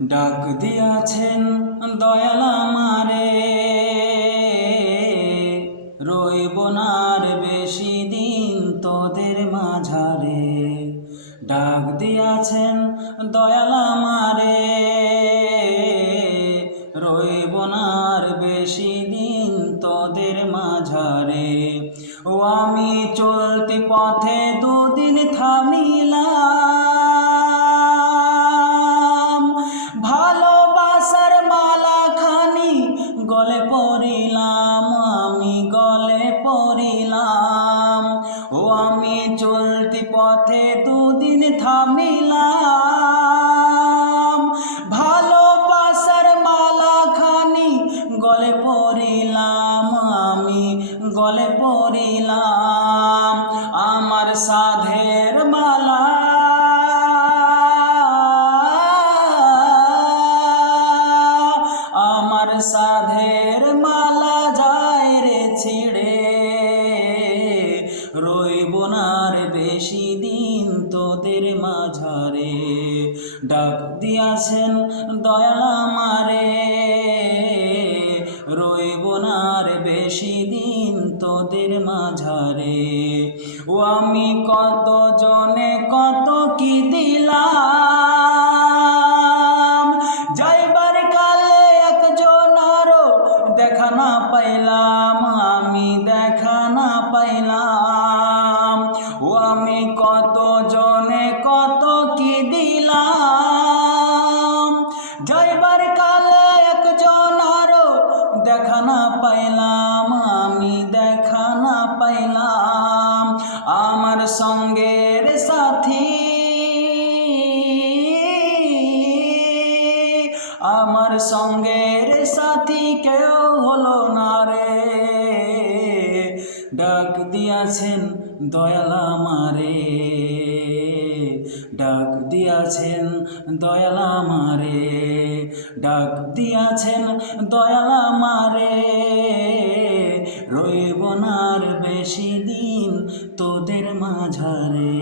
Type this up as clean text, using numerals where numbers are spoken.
ডাক দিয়াছেন দয়াল আমারে, রইব না আর বেশি দিন তোদের মাঝারে। ডাক দিয়াছেন দয়াল আমারে, রইব না আর বেশি দিন তোদের মাঝারে। ও আমি চলতি পথে দুদিন থামিলাম, ভালোবাসার মালা খানি গলে পড়িলাম, আমি গলে পড়িলাম। ও আমি চলতি পথে দুদিন থামিলাম, ভালোবাসার মালা খানি গলে পড়িলাম, আমি গলে পড়িলাম। আমার সাধের মালা আমার সাধের মালা যায় রে ছিড়ে, রইব না আর বেশি দিন তোদের মাঝারে। ডাক দিয়াছেন দয়াল আমারে, রইব না আর বেশি দিন তোদের মাঝারে। ও আমি কত জনে কত কি দিলাম, যাইবার কালে একজন আরো দেখা না পাইলাম, আমি দেখা না পাইলাম। ও আমি কত জনে কত কি দিলাম, যাইবার কালে একজন আরো দেখা না পাইলাম, আমি দেখা না পাইলাম। আমার সঙ্গের সাথী, আমার সঙ্গের সাথী কেউ হলো না রে। ডাক দিয়াছেন দয়াল আমারে, ডাক দিয়াছেন দয়াল আমারে, ডাক দিয়াছেন দয়াল আমারে, রইব না আর বেশি দিন তোদের মাঝারে।